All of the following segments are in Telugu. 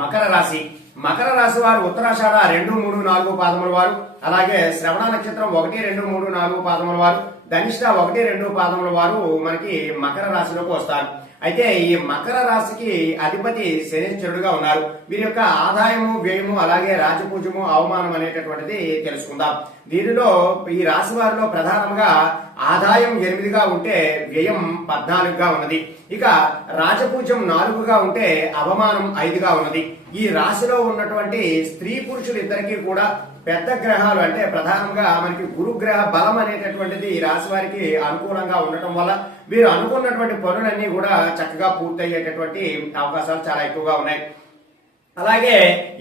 మకర రాశి. మకర రాశి వారు ఉత్తరాషాఢ 2, 3, 4 పాదముల వారు, అలాగే శ్రవణ నక్షత్రం 1, 2, 3, 4 పాదముల వారు, ధనిష్ట 1, 2 పాదముల వారు మనకి మకర రాశిలోకి వస్తారు. అయితే ఈ మకర రాశికి అధిపతి శనీశ్వరుడుగా ఉన్నారు. వీరి యొక్క ఆదాయము, వ్యయము, అలాగే రాజపూజ్యము, అవమానం అనేటటువంటిది తెలుసుకుందాం. దీనిలో ఈ రాశి వారిలో ప్రధానంగా ఆదాయం 8గా ఉంటే వ్యయం 14గా ఉన్నది. ఇక రాజపూజ్యం 4గా ఉంటే అవమానం 5గా ఉన్నది. ఈ రాశిలో ఉన్నటువంటి స్త్రీ పురుషులు ఇద్దరికీ కూడా పెద్ద గ్రహాలు అంటే ప్రధానంగా మనకి గురుగ్రహ బలం అనేటటువంటిది ఈ రాశి వారికి అనుకూలంగా ఉండటం వల్ల వీరు అనుకున్నటువంటి పనులన్నీ కూడా చక్కగా పూర్తయ్యేటటువంటి అవకాశాలు చాలా ఎక్కువగా ఉన్నాయి. అలాగే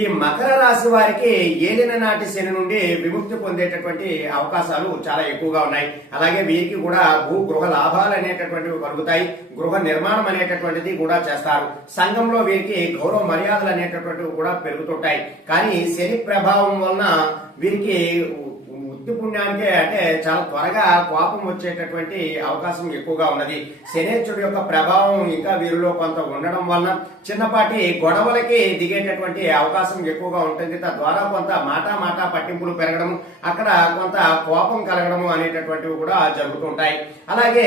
ఈ మకర రాశి వారికి ఏలిన నాటి శని నుండి విముక్తి పొందేటటువంటి అవకాశాలు చాలా ఎక్కువగా ఉన్నాయి. అలాగే వీరికి కూడా గృహ లాభాలు అనేటటువంటివి కలుగుతాయి. గృహ నిర్మాణం అనేటటువంటిది కూడా చేస్తారు. సంఘంలో వీరికి గౌరవ మర్యాదలు అనేటటువంటివి కూడా పెరుగుతుంటాయి. కానీ శని ప్రభావం వలన వీరికి పుణ్యానికే అంటే చాలా త్వరగా కోపం వచ్చేటటువంటి అవకాశం ఎక్కువగా ఉన్నది. శనేశ్వరుడు యొక్క ప్రభావం ఇంకా వీరిలో కొంత ఉండడం వలన చిన్నపాటి గొడవలకి దిగేటటువంటి అవకాశం ఎక్కువగా ఉంటుంది. తద్వారా కొంత మాట పట్టింపులు పెరగడం, అక్కడ కొంత కోపం కలగడము అనేటటువంటివి కూడా జరుగుతుంటాయి. అలాగే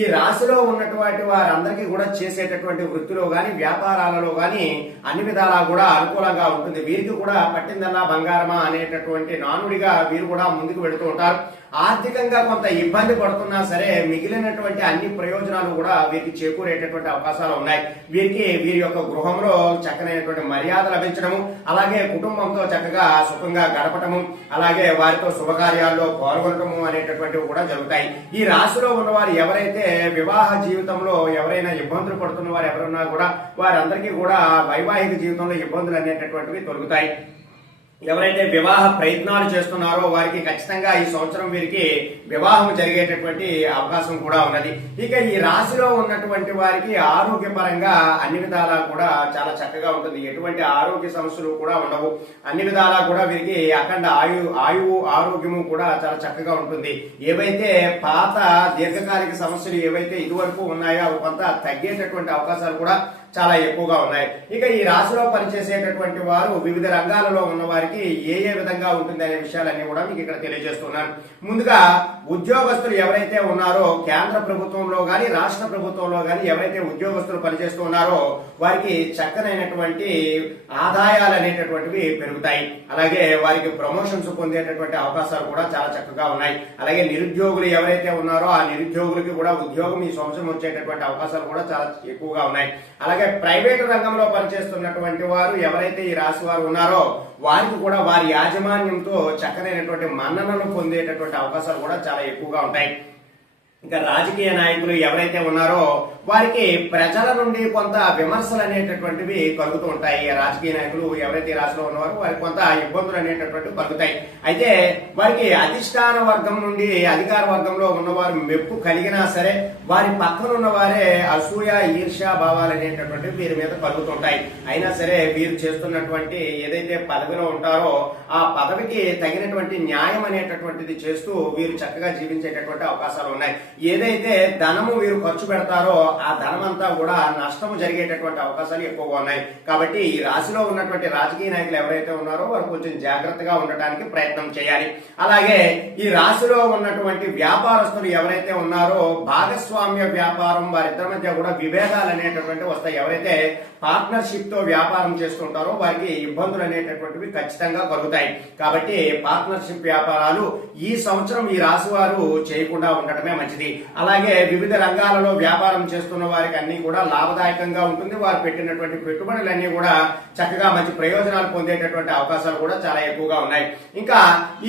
ఈ రాశిలో ఉన్నటువంటి వారందరికీ కూడా చేసేటటువంటి వృత్తిలో గాని వ్యాపారాలలో గాని అన్ని విధాలా కూడా అనుకూలంగా ఉంటుంది. వీరికి కూడా పట్టిందల్లా బంగారమా అనేటటువంటి నానుడిగా వీరు కూడా ముందుకు వెళుతూ ఉంటారు. ఆర్థికంగా కొంత ఇబ్బంది పడుతున్నా సరే మిగిలినటువంటి అన్ని ప్రయోజనాలు కూడా వీరికి చేకూరేటటువంటి అవకాశాలు ఉన్నాయి. వీరికి వీరి యొక్క గృహంలో చక్కనైనటువంటి మర్యాద లభించడము, అలాగే కుటుంబంతో చక్కగా సుఖంగా గడపటము, అలాగే వారితో శుభకార్యాల్లో పాల్గొనటము అనేటటువంటివి కూడా జరుగుతాయి. ఈ రాశిలో ఉన్నవారు ఎవరైతే వివాహ జీవితంలో ఎవరైనా ఇబ్బందులు పడుతున్న వారు ఎవరున్నా కూడా వారందరికీ కూడా వైవాహిక జీవితంలో ఇబ్బందులు అనేటటువంటివి తొలగుతాయి. ఎవరైతే వివాహ ప్రయత్నాలు చేస్తున్నారో వారికి ఖచ్చితంగా ఈ సంవత్సరం వీరికి వివాహం జరిగేటటువంటి అవకాశం కూడా ఉన్నది. ఇక ఈ రాశిలో ఉన్నటువంటి వారికి ఆరోగ్యపరంగా అన్ని విధాలా కూడా చాలా చక్కగా ఉంటుంది. ఎటువంటి ఆరోగ్య సమస్యలు కూడా ఉండవు. అన్ని విధాలా కూడా వీరికి అఖండ ఆయువు ఆరోగ్యము కూడా చాలా చక్కగా ఉంటుంది. ఏవైతే పాత దీర్ఘకాలిక సమస్యలు ఏవైతే ఇదివరకు ఉన్నాయో అవి కొంత తగ్గేటటువంటి అవకాశాలు కూడా చాలా ఎక్కువగా ఉన్నాయి. ఇక ఈ రాశిలో పనిచేసేటటువంటి వారు వివిధ రంగాలలో ఉన్న వారికి ఏ విధంగా ఉంటుంది అనే విషయాలన్నీ కూడా మీకు ఇక్కడ తెలియజేస్తున్నాను. ముందుగా ఉద్యోగస్తులు ఎవరైతే ఉన్నారో కేంద్ర ప్రభుత్వంలో గాని రాష్ట్ర ప్రభుత్వంలో గాని ఎవరైతే ఉద్యోగస్తులు పనిచేస్తూ ఉన్నారో వారికి చక్కనైనటువంటి ఆదాయాలు అనేటటువంటివి పెరుగుతాయి. అలాగే వారికి ప్రమోషన్స్ పొందేటటువంటి అవకాశాలు కూడా చాలా చక్కగా ఉన్నాయి. అలాగే నిరుద్యోగులు ఎవరైతే ఉన్నారో ఆ నిరుద్యోగులకి కూడా ఉద్యోగం ఈ సంవత్సరం వచ్చేటటువంటి అవకాశాలు కూడా చాలా ఎక్కువగా ఉన్నాయి. అలాగే ప్రైవేటు రంగంలో పనిచేస్తున్నటువంటి వారు ఎవరైతే ఈ రాశి వారు ఉన్నారో వారికి కూడా వారి యాజమాన్యంతో చక్కనైనటువంటి మన్ననలు పొందేటటువంటి అవకాశాలు కూడా చాలా ఎక్కువగా ఉంటాయి. ఇంకా రాజకీయ నాయకులు ఎవరైతే ఉన్నారో వారికి ప్రజల నుండి కొంత విమర్శలు అనేటటువంటివి కలుగుతూ ఉంటాయి. రాజకీయ నాయకులు ఎవరైతే రాశిలో ఉన్నవారు వారికి కొంత ఇబ్బందులు అనేటటువంటివి కలుగుతాయి. అయితే వారికి అధిష్టాన వర్గం నుండి అధికార వర్గంలో ఉన్నవారు మెప్పు కలిగినా సరే వారి పక్కన ఉన్న వారే అసూయ ఈర్ష్యా భావాలు అనేటటువంటివి వీరి మీద కలుగుతుంటాయి. అయినా సరే వీరు చేస్తున్నటువంటి ఏదైతే పదవిలో ఉంటారో ఆ పదవికి తగినటువంటి న్యాయం అనేటటువంటిది చేస్తూ వీరు చక్కగా జీవించేటటువంటి అవకాశాలు ఉన్నాయి. ఏదైతే ధనము వీరు ఖర్చు పెడతారో ఆ ధనం అంతా కూడా నష్టము జరిగేటటువంటి అవకాశాలు ఎక్కువగా ఉన్నాయి. కాబట్టి ఈ రాశిలో ఉన్నటువంటి రాజకీయ నాయకులు ఎవరైతే ఉన్నారో వారు కొంచెం జాగ్రత్తగా ఉండటానికి ప్రయత్నం చేయాలి. అలాగే ఈ రాశిలో ఉన్నటువంటి వ్యాపారస్తులు ఎవరైతే ఉన్నారో భాగస్వామ్య వ్యాపారం వారిద్దరి మధ్య కూడా విభేదాలు అనేటటువంటి వస్తాయి. ఎవరైతే పార్ట్నర్షిప్ తో వ్యాపారం చేస్తుంటారో వారికి ఇబ్బందులు అనేటటువంటివి ఖచ్చితంగా కలుగుతాయి. కాబట్టి పార్ట్నర్షిప్ వ్యాపారాలు ఈ సంవత్సరం ఈ రాశి వారు చేయకుండా ఉండటమే మంచిది. అలాగే వివిధ రంగాలలో వ్యాపారం చేస్తున్న వారికి అన్ని కూడా లాభదాయకంగా ఉంటుంది. వారు పెట్టినటువంటి పెట్టుబడులన్నీ కూడా చక్కగా మంచి ప్రయోజనాలు పొందేటటువంటి అవకాశాలు కూడా చాలా ఎక్కువగా ఉన్నాయి. ఇంకా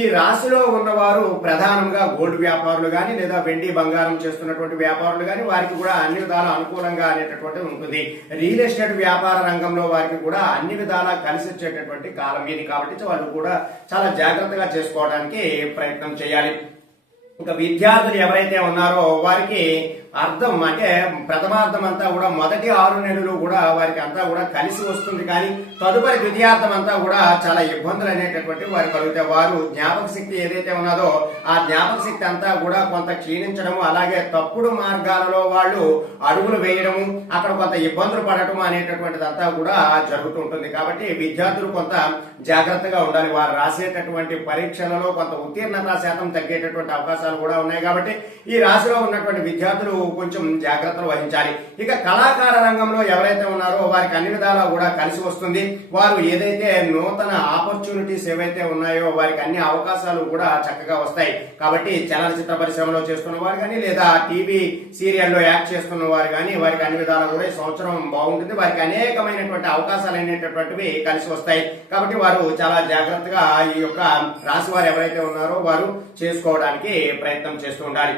ఈ రాశిలో ఉన్నవారు ప్రధానంగా గోల్డ్ వ్యాపారులు గాని లేదా వెండి బంగారం చేస్తున్నటువంటి వ్యాపారులు గాని వారికి కూడా అన్ని విధాలా అనుకూలంగా అనేటటువంటి ఉంటుంది. రియల్ ఎస్టేట్ వ్యాపార రంగంలో వారికి కూడా అన్ని విధాలా కలిసి వచ్చేటటువంటి కాలం ఇది. కాబట్టి వాళ్ళు కూడా చాలా జాగ్రత్తగా చేసుకోవడానికి ప్రయత్నం చేయాలి. ఇంకా విద్యార్థులు ఎవరైతే ఉన్నారో వారికి అర్థం అంటే ప్రథమార్థం అంతా కూడా మొదటి 6 నెలలు కూడా వారికి అంతా కూడా కలిసి వస్తుంది. కానీ తదుపరి ద్వితీయార్థం అంతా కూడా చాలా ఇబ్బందులు అనేటటువంటి వారు కలుగుతాయి. వారు జ్ఞాపక శక్తి ఏదైతే ఉన్నదో ఆ జ్ఞాపక శక్తి అంతా కూడా కొంత క్షీణించడము, అలాగే తప్పుడు మార్గాలలో వాళ్ళు అడుగులు వేయడము, అక్కడ కొంత ఇబ్బందులు పడటం అనేటటువంటిది అంతా కూడా జరుగుతూ ఉంటుంది. కాబట్టి విద్యార్థులు కొంత జాగ్రత్తగా ఉండాలి. వారు రాసేటటువంటి పరీక్షలలో కొంత ఉత్తీర్ణత శాతం తగ్గేటటువంటి అవకాశాలు కూడా ఉన్నాయి. కాబట్టి ఈ రాశిలో ఉన్నటువంటి విద్యార్థులు కొంచెం జాగ్రత్తలు వహించాలి. ఇక కళాకార రంగంలో ఎవరైతే ఉన్నారో వారికి అన్ని విధాలా కూడా కలిసి వస్తుంది. వారు ఏదైతే నూతన ఆపర్చునిటీస్ ఏవైతే ఉన్నాయో వారికి అన్ని అవకాశాలు కూడా చక్కగా వస్తాయి. కాబట్టి చలనచిత్ర పరిశ్రమలో చేస్తున్న వారు కానీ లేదా టీవీ సీరియల్లో యాక్ట్ చేస్తున్న వారు కానీ వారికి అన్ని విధాలా కూడా ఈ సంవత్సరం బాగుంటుంది. వారికి అనేకమైనటువంటి అవకాశాలు అనేటటువంటివి కలిసి వస్తాయి. కాబట్టి వారు చాలా జాగ్రత్తగా ఈ యొక్క రాశి వారు ఎవరైతే ఉన్నారో వారు చేసుకోవడానికి ప్రయత్నం చేస్తూ ఉండాలి.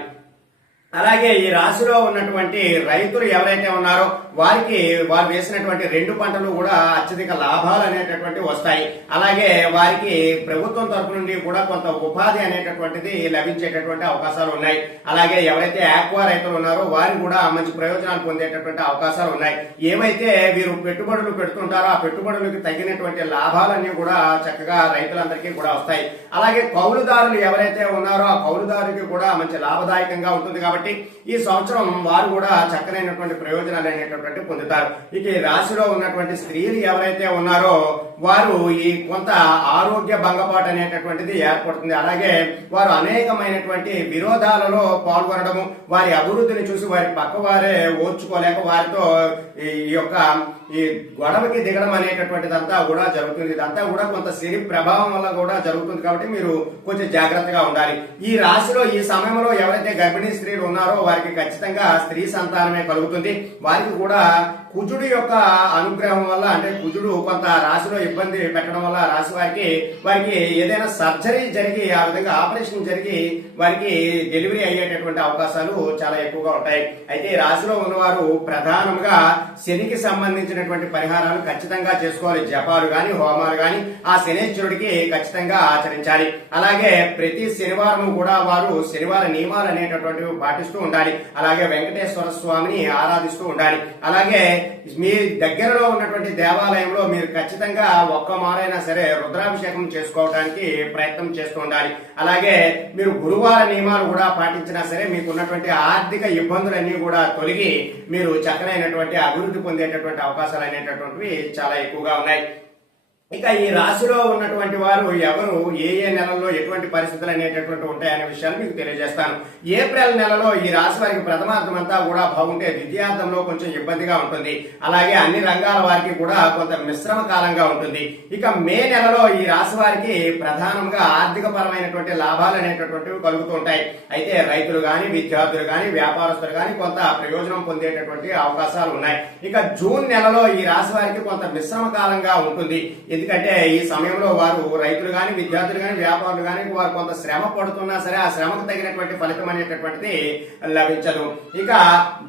అలాగే ఈ రాశిలో ఉన్నటువంటి రైతులు ఎవరైతే ఉన్నారో వారికి వారు వేసినటువంటి 2 పంటలు కూడా అత్యధిక లాభాలు అనేటటువంటి వస్తాయి. అలాగే వారికి ప్రభుత్వం తరఫు నుండి కూడా కొంత ఉపాధి అనేటటువంటిది లభించేటటువంటి అవకాశాలు ఉన్నాయి. అలాగే ఎవరైతే ఆక్వా రైతులు ఉన్నారో వారు కూడా మంచి ప్రయోజనాలు పొందేటటువంటి అవకాశాలు ఉన్నాయి. ఏవైతే వీరు పెట్టుబడులు పెడుతుంటారో ఆ పెట్టుబడులకు తగినటువంటి లాభాలన్నీ కూడా చక్కగా రైతులందరికీ కూడా వస్తాయి. అలాగే కౌలుదారులు ఎవరైతే ఉన్నారో ఆ కౌలుదారుకి కూడా మంచి లాభదాయకంగా ఉంటుంది. కాబట్టి ఈ సంవత్సరం వారు కూడా చక్కనైనటువంటి ప్రయోజనాలు అనేటటువంటి పొందుతారు. ఇక ఈ రాశిలో ఉన్నటువంటి స్త్రీలు ఎవరైతే ఉన్నారో వారు ఈ కొంత ఆరోగ్య భంగపాటు అనేటటువంటిది ఏర్పడుతుంది. అలాగే వారు అనేకమైనటువంటి విరోధాలలో పాల్గొనడము, వారి అభివృద్ధిని చూసి వారి పక్క వారే ఓర్చుకోలేక వారితో ఈ యొక్క ఈ గొడవకి దిగడం అనేటటువంటిదంతా కూడా జరుగుతుంది. ఇదంతా కూడా కొంత శని ప్రభావం వల్ల కూడా జరుగుతుంది. కాబట్టి మీరు కొంచెం జాగ్రత్తగా ఉండాలి. ఈ రాశిలో ఈ సమయంలో ఎవరైతే గర్భిణీ స్త్రీలు ఉన్నారో వారికి ఖచ్చితంగా స్త్రీ సంతానమే కలుగుతుంది. వారికి కూడా కుజుడు యొక్క అనుగ్రహం వల్ల అంటే కుజుడు కొంత రాశిలో ఇబ్బంది పెట్టడం వల్ల రాశి వారికి ఏదైనా సర్జరీ జరిగి ఆ విధంగా ఆపరేషన్ జరిగి వారికి డెలివరీ అయ్యేటటువంటి అవకాశాలు చాలా ఎక్కువగా ఉంటాయి. అయితే ఈ రాశిలో ఉన్నవారు ప్రధానంగా శనికి సంబంధించినటువంటి పరిహారాలు ఖచ్చితంగా చేసుకోవాలి. జపాలు గాని హోమాలు గాని ఆ శనేశ్వరుడికి ఖచ్చితంగా ఆచరించాలి. అలాగే ప్రతి శనివారం కూడా వారు శనివార నియమాలు అనేటటువంటివి పాటిస్తూ ఉండాలి. అలాగే వెంకటేశ్వర స్వామిని ఆరాధిస్తూ ఉండాలి. అలాగే మీ దగ్గరలో ఉన్నటువంటి దేవాలయంలో మీరు ఖచ్చితంగా ఒక్క మారైనా సరే రుద్రాభిషేకం చేసుకోవడానికి ప్రయత్నం చేస్తూ ఉండాలి. అలాగే మీరు గురువార నియమాలు కూడా పాటించినా సరే మీకు ఉన్నటువంటి ఆర్థిక ఇబ్బందులన్నీ కూడా తొలగి మీరు చక్కనైనటువంటి అభివృద్ధి పొందేటటువంటి అవకాశాలు అనేటటువంటివి చాలా ఎక్కువగా ఉన్నాయి. ఇక ఈ రాశిలో ఉన్నటువంటి వారు ఎవరు ఏ నెలల్లో ఎటువంటి పరిస్థితులు అనేటటువంటి ఉంటాయనే విషయాన్ని మీకు తెలియజేస్తాను. ఏప్రిల్ నెలలో ఈ రాశి వారికి ప్రథమార్థం అంతా కూడా బాగుంటే ద్వితీయార్థంలో కొంచెం ఇబ్బందిగా ఉంటుంది. అలాగే అన్ని రంగాల వారికి కూడా కొంత మిశ్రమ కాలంగా ఉంటుంది. ఇక మే నెలలో ఈ రాశి వారికి ప్రధానంగా ఆర్థిక పరమైనటువంటి లాభాలు అనేటటువంటివి కలుగుతూ ఉంటాయి. అయితే రైతులు గాని విద్యార్థులు గాని వ్యాపారస్తులు గాని కొంత ప్రయోజనం పొందేటటువంటి అవకాశాలు ఉన్నాయి. ఇక జూన్ నెలలో ఈ రాశి వారికి కొంత మిశ్రమ కాలంగా ఉంటుంది. ఎందుకంటే ఈ సమయంలో వారు రైతులు గాని విద్యార్థులు గాని వ్యాపారులు గాని వారు కొంత శ్రమ పడుతున్నా సరే ఆ శ్రమకు తగినటువంటి ఫలితం అనేటటువంటిది లభించదు. ఇక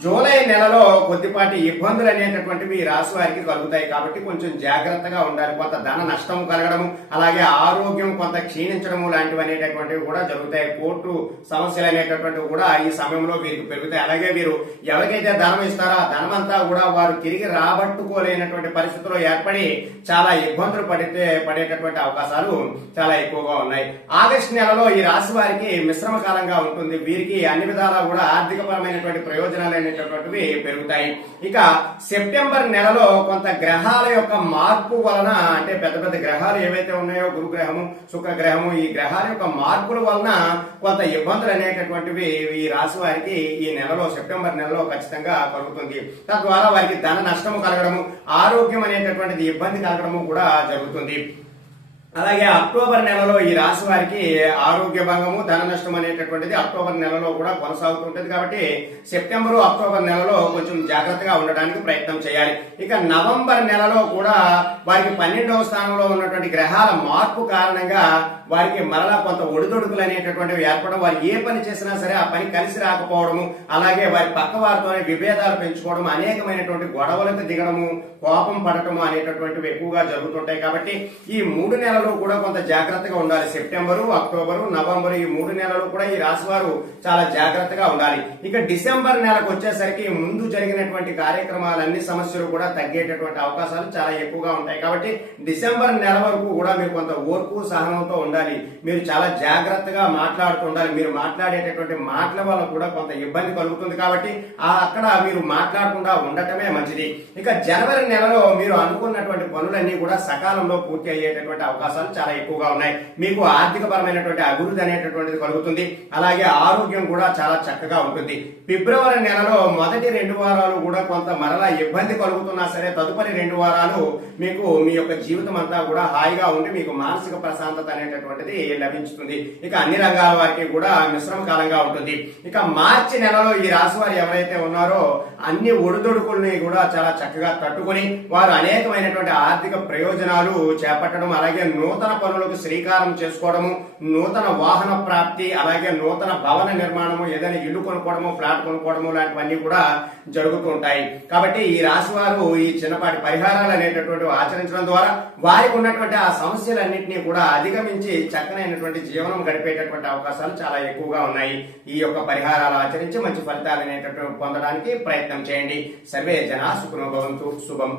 జూలై నెలలో కొద్దిపాటి ఇబ్బందులు అనేటటువంటివి ఈ రాశి వారికి కలుగుతాయి. కాబట్టి కొంచెం జాగ్రత్తగా ఉండాలి. కొంత ధన నష్టం కలగడము, అలాగే ఆరోగ్యం కొంత క్షీణించడము లాంటివి అనేటటువంటివి కూడా జరుగుతాయి. కోర్టు సమస్యలు అనేటటువంటివి కూడా ఈ సమయంలో వీరికి పెరుగుతాయి. అలాగే వీరు ఎవరికైతే ధనం ఇస్తారో ఆ ధనం అంతా కూడా వారు తిరిగి రాబట్టుకోలేనటువంటి పరిస్థితుల్లో ఏర్పడి చాలా ఇబ్బందులు పడేటటువంటి అవకాశాలు చాలా ఎక్కువగా ఉన్నాయి. ఆగస్టు నెలలో ఈ రాశి వారికి మిశ్రమ కాలంగా ఉంటుంది. వీరికి అన్ని విధాలా కూడా ఆర్థిక పరమైనటువంటి ప్రయోజనాలు అనేటటువంటివి పెరుగుతాయి. ఇక సెప్టెంబర్ నెలలో కొంత గ్రహాల యొక్క మార్పు వలన అంటే పెద్ద పెద్ద గ్రహాలు ఏవైతే ఉన్నాయో గురుగ్రహము శుక్రగ్రహము ఈ గ్రహాల యొక్క మార్పుల వలన కొంత ఇబ్బందులు అనేటటువంటివి ఈ రాశి వారికి ఈ నెలలో సెప్టెంబర్ నెలలో ఖచ్చితంగా కలుగుతుంది. తద్వారా వారికి ధన నష్టము కలగడము, ఆరోగ్యం అనేటటువంటిది ఇబ్బంది కలగడము కూడా జరుగుతుంది. అలాగే అక్టోబర్ నెలలో ఈ రాశి వారికి ఆరోగ్య భంగము ధన నష్టం అనేటటువంటిది అక్టోబర్ నెలలో కూడా కొనసాగుతుంటది. కాబట్టి సెప్టెంబర్ అక్టోబర్ నెలలో కొంచెం జాగ్రత్తగా ఉండడానికి ప్రయత్నం చేయాలి. ఇక నవంబర్ నెలలో కూడా వారికి 12వ స్థానంలో ఉన్నటువంటి గ్రహాల మార్పు కారణంగా వారికి మరలా కొంత ఒడిదొడుకులు అనేటటువంటివి ఏర్పడడం, వారు ఏ పని చేసినా సరే ఆ పని కలిసి రాకపోవడము, అలాగే వారి పక్క వారితోనే విభేదాలు పెంచుకోవడం, అనేకమైనటువంటి గొడవలకు దిగడము, కోపం పడటము అనేటటువంటివి ఎక్కువగా జరుగుతుంటాయి. కాబట్టి ఈ 3 నెలలు నెలలు కూడా కొంత జాగ్రత్తగా ఉండాలి. సెప్టెంబరు, అక్టోబరు, నవంబరు ఈ 3 నెలలు కూడా ఈ రాశి వారు చాలా జాగ్రత్తగా ఉండాలి. ఇక డిసెంబర్ నెలకు వచ్చేసరికి ముందు జరిగినటువంటి కార్యక్రమాలన్నీ సమస్యలు కూడా తగ్గేటటువంటి అవకాశాలు చాలా ఎక్కువగా ఉంటాయి. కాబట్టి డిసెంబర్ నెల వరకు కూడా మీరు కొంత ఓర్పు సహనంతో ఉండాలి. మీరు చాలా జాగ్రత్తగా మాట్లాడుతూ ఉండాలి. మీరు మాట్లాడేటటువంటి మాటల వల్ల కూడా కొంత ఇబ్బంది కలుగుతుంది. కాబట్టి అక్కడ మీరు మాట్లాడకుండా ఉండటమే మంచిది. ఇక జనవరి నెలలో మీరు అనుకున్నటువంటి పనులన్నీ కూడా సకాలంలో పూర్తి అయ్యేటటువంటి అవకాశాలు చాలా ఎక్కువగా ఉన్నాయి. మీకు ఆర్థిక పరమైనటువంటి అభివృద్ధి అనేటటువంటిది కలుగుతుంది. అలాగే ఆరోగ్యం కూడా చాలా చక్కగా ఉంటుంది. ఫిబ్రవరి నెలలో మొదటి 2 వారాలు కూడా కొంత మరలా ఇబ్బంది కలుగుతున్నా సరే తదుపరి 2 వారాలు మీకు మీ యొక్క జీవితం అంతా కూడా హాయిగా ఉండి మీకు మానసిక ప్రశాంతత అనేటటువంటిది లభించుతుంది. ఇక అన్ని రంగాల వారికి కూడా మిశ్రమ కాలంగా ఉంటుంది. ఇక మార్చి నెలలో ఈ రాశి వారు ఎవరైతే ఉన్నారో అన్ని ఒడిదొడుకుల్ని కూడా చాలా చక్కగా తట్టుకుని వారు అనేకమైనటువంటి ఆర్థిక ప్రయోజనాలు చేపట్టడం, అలాగే నూతన పనులకు శ్రీకారం చేసుకోవడము, నూతన వాహన ప్రాప్తి, అలాగే నూతన భవన నిర్మాణము, ఏదైనా ఇల్లు కొనుక్కోవడము, ఫ్లాట్ కొనుక్కోవడము లాంటివన్నీ కూడా జరుగుతూ ఉంటాయి. కాబట్టి ఈ రాశి వారు ఈ చిన్నపాటి పరిహారాలు అనేటటువంటి ఆచరించడం ద్వారా వారికి ఉన్నటువంటి ఆ సమస్యలన్నింటినీ కూడా అధిగమించి చక్కనైనటువంటి జీవనం గడిపేటటువంటి అవకాశాలు చాలా ఎక్కువగా ఉన్నాయి. ఈ యొక్క పరిహారాలు ఆచరించి మంచి ఫలితాలు అనేటటువంటి పొందడానికి ప్రయత్నం చేయండి. సర్వే జనా సుఖినో భవంతు. శుభం.